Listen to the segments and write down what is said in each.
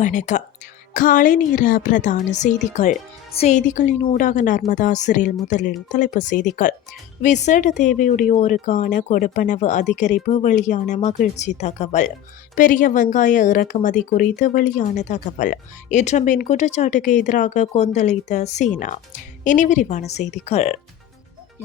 வணக்கம். காலை நேர பிரதான செய்திகள். செய்திகளின் ஊடாக நர்மதா சிறில் முதலில் தலைப்பு செய்திகள். விசேட தேவையுடையோருக்கான கொடுப்பனவு அதிகரிப்பு வெளியான மகிழ்ச்சி தகவல். பெரிய வெங்காய இறக்குமதி குறித்து வெளியான தகவல். இற்றம்பின் குற்றச்சாட்டுக்கு எதிராக கொந்தளித்த சீனா. இனி விரிவான செய்திகள்.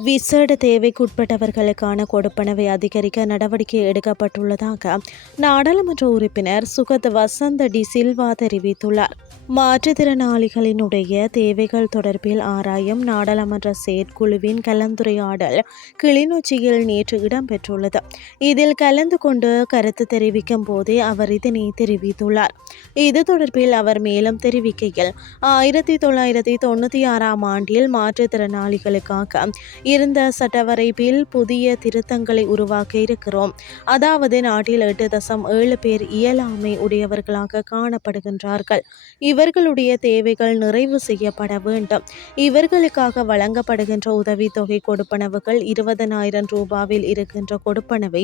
விசேட தேவைக்குட்பட்டவர்களுக்கான கொடுப்பனவை அதிகரிக்க நடவடிக்கை எடுக்கப்பட்டுள்ளதாக நாடாளுமன்ற உறுப்பினர் சுகத் வசந்த டி சில்வா தெரிவித்துள்ளார். மாற்றுத்திறனாளிகளினுடைய தேவைகள் தொடர்பில் ஆராயும் நாடாளுமன்ற செயற்குழுவின் கலந்துரையாடல் கிளிநொச்சியில் நேற்று இடம்பெற்றுள்ளது. இதில் கலந்து கொண்டு கருத்து தெரிவிக்கும் போதே அவர் இதனை தெரிவித்துள்ளார். இது தொடர்பில் அவர் மேலும் தெரிவிக்கையில் ஆயிரத்தி தொள்ளாயிரத்தி தொண்ணூற்றி ஆறாம் ஆண்டில் மாற்றுத்திறனாளிகளுக்காக இருந்த சட்டவரைப்பில் புதிய திருத்தங்களை உருவாக்க இருக்கிறோம். அதாவது நாட்டில் எட்டு தசம் ஏழு பேர் இயலாமை உடையவர்களாக காணப்படுகின்றார்கள். இவர்களுடைய தேவைகள் நிறைவு செய்யப்பட வேண்டும். இவர்களுக்காக வழங்கப்படுகின்ற உதவித்தொகை கொடுப்பனவுகள் இருபதனாயிரம் ரூபாவில் இருக்கின்ற கொடுப்பனவை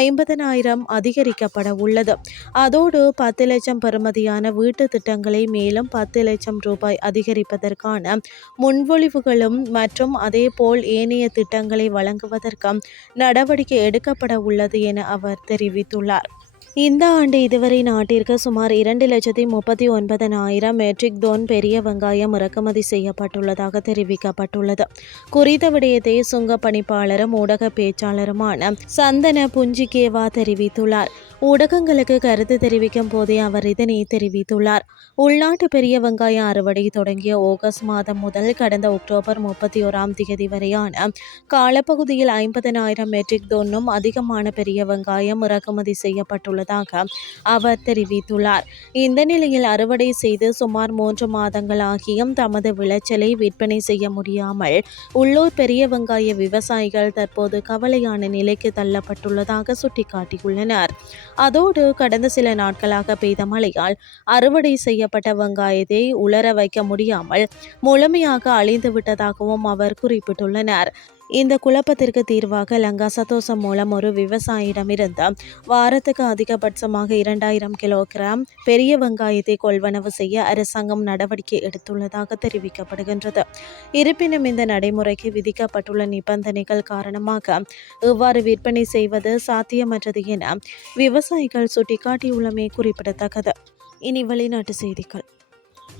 ஐம்பதனாயிரம் அதிகரிக்கப்பட உள்ளது. அதோடு பத்து லட்சம் பெறுமதியான வீட்டு திட்டங்களை மேலும் பத்து லட்சம் ரூபாய் அதிகரிப்பதற்கான முன்மொழிவுகளும் மற்றும் அதேபோல் ஏனைய திட்டங்களை வழங்குவதற்கும் நடவடிக்கை எடுக்கப்பட உள்ளது என அவர் தெரிவித்துள்ளார். இந்த ஆண்டு இதுவரை நாட்டிற்கு சுமார் இரண்டு லட்சத்தி முப்பத்தி ஒன்பதனாயிரம் மெட்ரிக் டோன் பெரிய வெங்காயம் இறக்குமதி செய்யப்பட்டுள்ளதாக தெரிவிக்கப்பட்டுள்ளது. குறித்த விடயத்தை சுங்க பணிப்பாளரும் ஊடக பேச்சாளருமான சந்தன புஞ்சிகேவா தெரிவித்துள்ளார். ஊடகங்களுக்கு கருத்து தெரிவிக்கும் போதே அவர் இதனை தெரிவித்துள்ளார். உள்நாட்டு பெரிய வெங்காய அறுவடை தொடங்கிய ஆகஸ்ட் மாதம் முதல் கடந்த அக்டோபர் முப்பத்தி ஓராம் தேதி வரையான காலப்பகுதியில் ஐம்பதனாயிரம் மெட்ரிக் தொன்னும் அதிகமான பெரிய வெங்காயம் இறக்குமதி செய்யப்பட்டுள்ளதாக அவர் தெரிவித்துள்ளார். இந்த நிலையில் அறுவடை செய்து சுமார் மூன்று மாதங்கள் ஆகியும் தமது விளைச்சலை விற்பனை செய்ய முடியாமல் உள்ளூர் பெரிய வெங்காய விவசாயிகள் தற்போது கவலையான நிலைக்கு தள்ளப்பட்டுள்ளதாக சுட்டிக்காட்டியுள்ளனர். அதோடு கடந்த சில நாட்களாக பெய்த மழையால் அறுவடை செய்யப்பட்ட வெங்காயத்தை உலர வைக்க முடியாமல் முழுமையாக அழிந்து விட்டதாகவும் அவர் குறிப்பிட்டுள்ளனர். இந்த குழப்பத்திற்கு தீர்வாக லங்கா சதோசம் மூலம் ஒரு விவசாயியிடமிருந்து வாரத்துக்கு அதிகபட்சமாக இரண்டாயிரம் கிலோகிராம் பெரிய வெங்காயத்தை கொள்வனவு செய்ய அரசாங்கம் நடவடிக்கை எடுத்துள்ளதாக தெரிவிக்கப்படுகின்றது. இருப்பினும் இந்த நடைமுறைக்கு விதிக்கப்பட்டுள்ள நிபந்தனைகள் காரணமாக இவ்வாறு விற்பனை செய்வது சாத்தியமற்றது என விவசாயிகள் சுட்டிக்காட்டியுள்ளமை குறிப்பிடத்தக்கது. இனி வெளிநாட்டு செய்திகள்.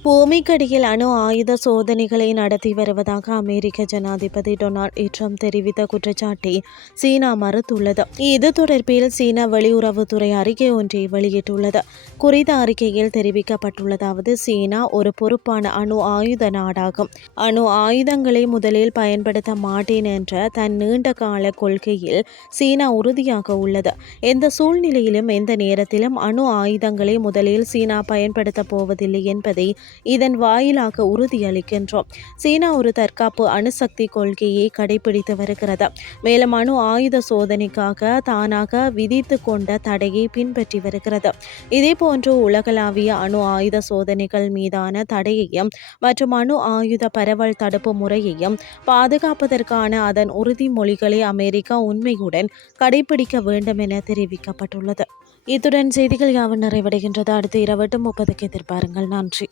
பூமிக்கடியில் அணு ஆயுத சோதனைகளை நடத்தி வருவதாக அமெரிக்க ஜனாதிபதி டொனால்ட் ட்ரம்ப் தெரிவித்த குற்றச்சாட்டை சீனா மறுத்துள்ளது. இது தொடர்பில் சீனா வெளியுறவுத்துறை அறிக்கை ஒன்றை வெளியிட்டுள்ளது. குறித்த அறிக்கையில் தெரிவிக்கப்பட்டுள்ளதாவது சீனா ஒரு பொறுப்பான அணு ஆயுத நாடாகும். அணு ஆயுதங்களை முதலில் பயன்படுத்த மாட்டேன் என்ற தன் நீண்ட கால கொள்கையில் சீனா உறுதியாக உள்ளது. எந்த சூழ்நிலையிலும் எந்த நேரத்திலும் அணு ஆயுதங்களை முதலில் சீனா பயன்படுத்தப் போவதில்லை என்பதை இதன் வாயிலாக உறுதியளிக்கின்றோம் சீனா ஒரு தற்காப்பு அணுசக்தி கொள்கையை கடைபிடித்து வருகிறது. மேலும் அணு ஆயுத சோதனைக்காக தானாக விதித்து கொண்ட தடையை பின்பற்றி வருகிறது. இதேபோன்று உலகளாவிய அணு ஆயுத சோதனைகள் மீதான தடையையும் மற்றும் அணு ஆயுத பரவல் தடுப்பு முறையையும் பாதுகாப்பதற்கான அதன் உறுதிமொழிகளை அமெரிக்கா உண்மையுடன் கடைபிடிக்க வேண்டும் என தெரிவிக்கப்பட்டுள்ளது. இத்துடன் செய்திகள் யாவும் நிறைவடைகின்றது. அடுத்து இரவட்டு முப்பதுக்கு எதிர்பாருங்கள். நன்றி.